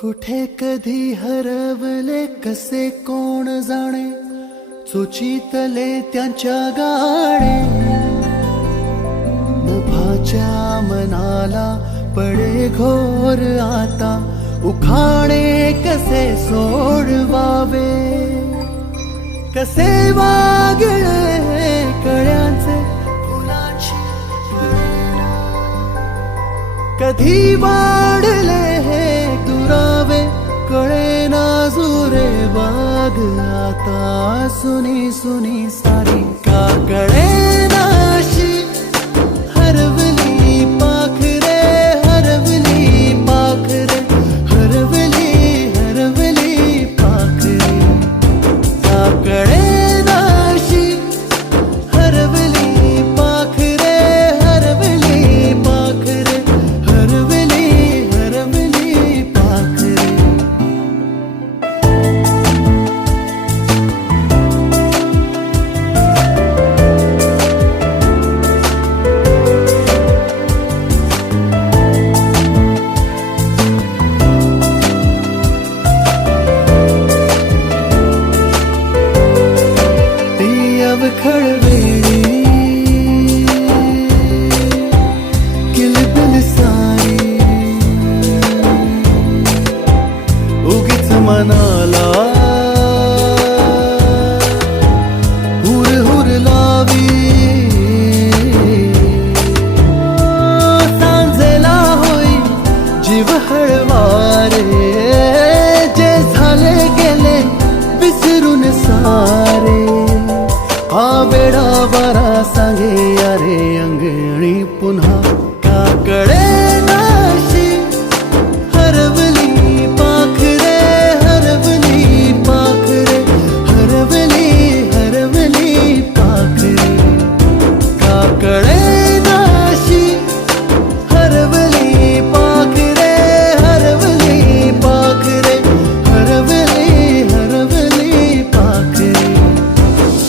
कुठे कधी हरवले कसे कोण जाणे, चोचीतले त्यांच्या गाणे. नभाच्या मनाला पडे घोर आता, उखाणे कसे सोडवावे. कसे वागळे कळ्यांचे फुलाची कळेना, कधी वाढले हे दुरावे कळेना जुरे वाग. आता सुनी सुनी सारी का कळेना अशी हरवली पाखरे, हरवली पाखरे, हरवली हरवली पाखरे. का कळेना अशी हरवली पाखरे, हरवली पाखरे, हरवली हरवली पाखरे. ती अवखळ वेळी किलबिल सारी, उगीच मनाला हुर हुर लावी. सांजेला होई जीव हळवारे, जे झाले गेले विसरून सारे. हा वेडा वारा सांगे अरे अंगणी पुन्हा का कळेना अशी हरवली पाखरे, हरवली पाखरे, हरवली हरवली पाखरे. का कळेना अशी हरवली पाखरे, हरवली पाखरे, हरवली हरवली पाखरे.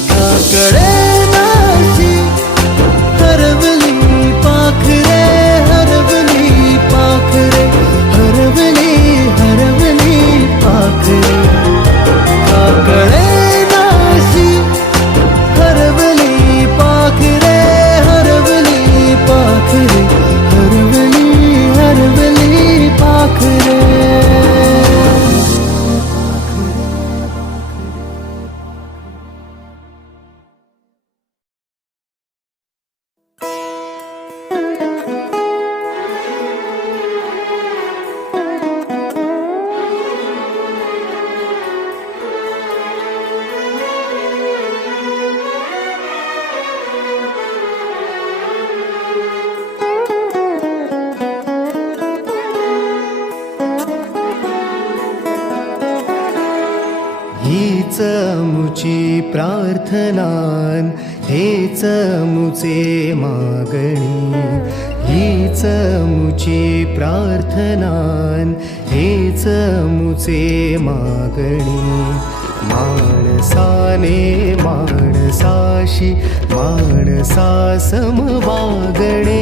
का कळेना अशी हरवली पाखरे, हरवली पाखरे, हरवली हरवली पाखरे. का कळेना अशी हरवली पाखरे, हरवली पाखरे, हरवली हरवली पाखरे. हीच मुची प्रार्थनान, हेच मुचे मागणी. हीच मुची प्रार्थनान, हेच मुचे मागणी. माणसाने माणसाशी माणसा सम वागणे.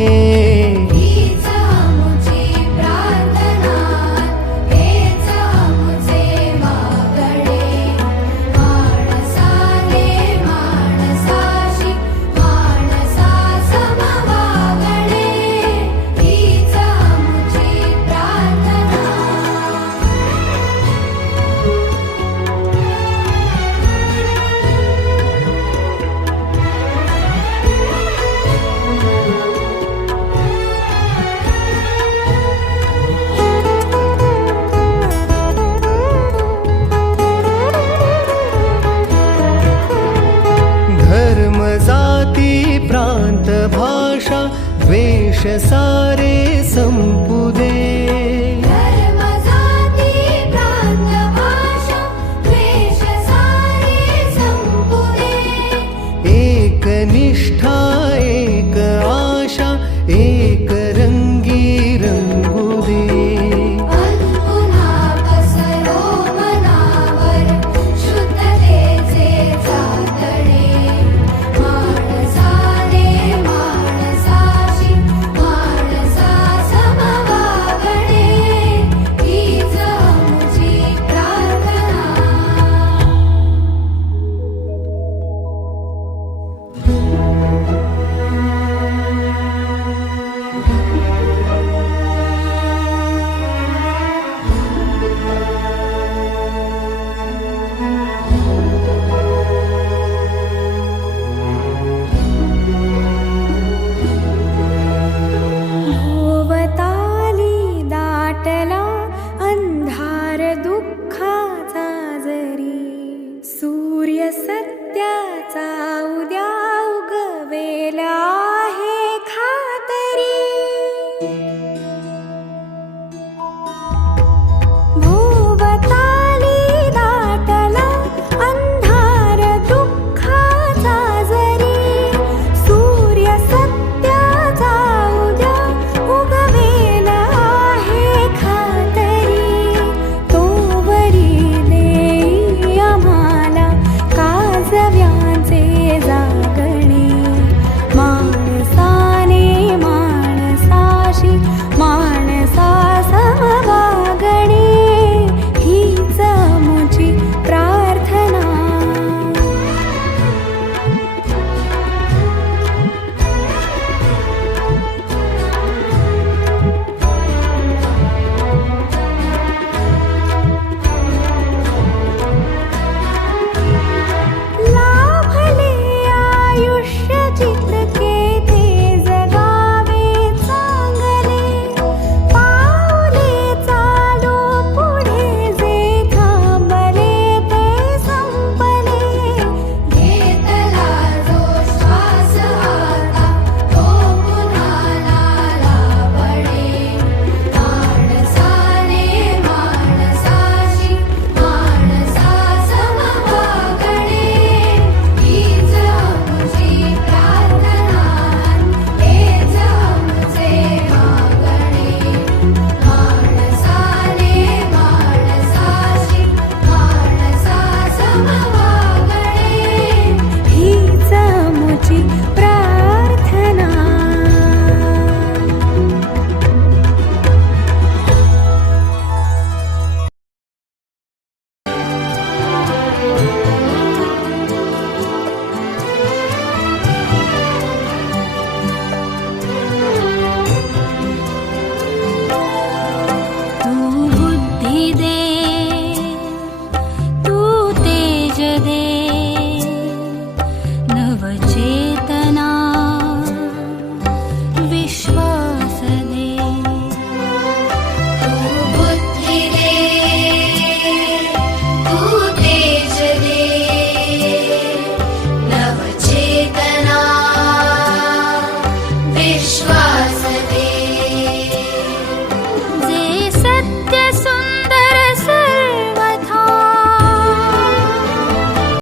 जाती प्रांत भाषा द्वेष सारे संपू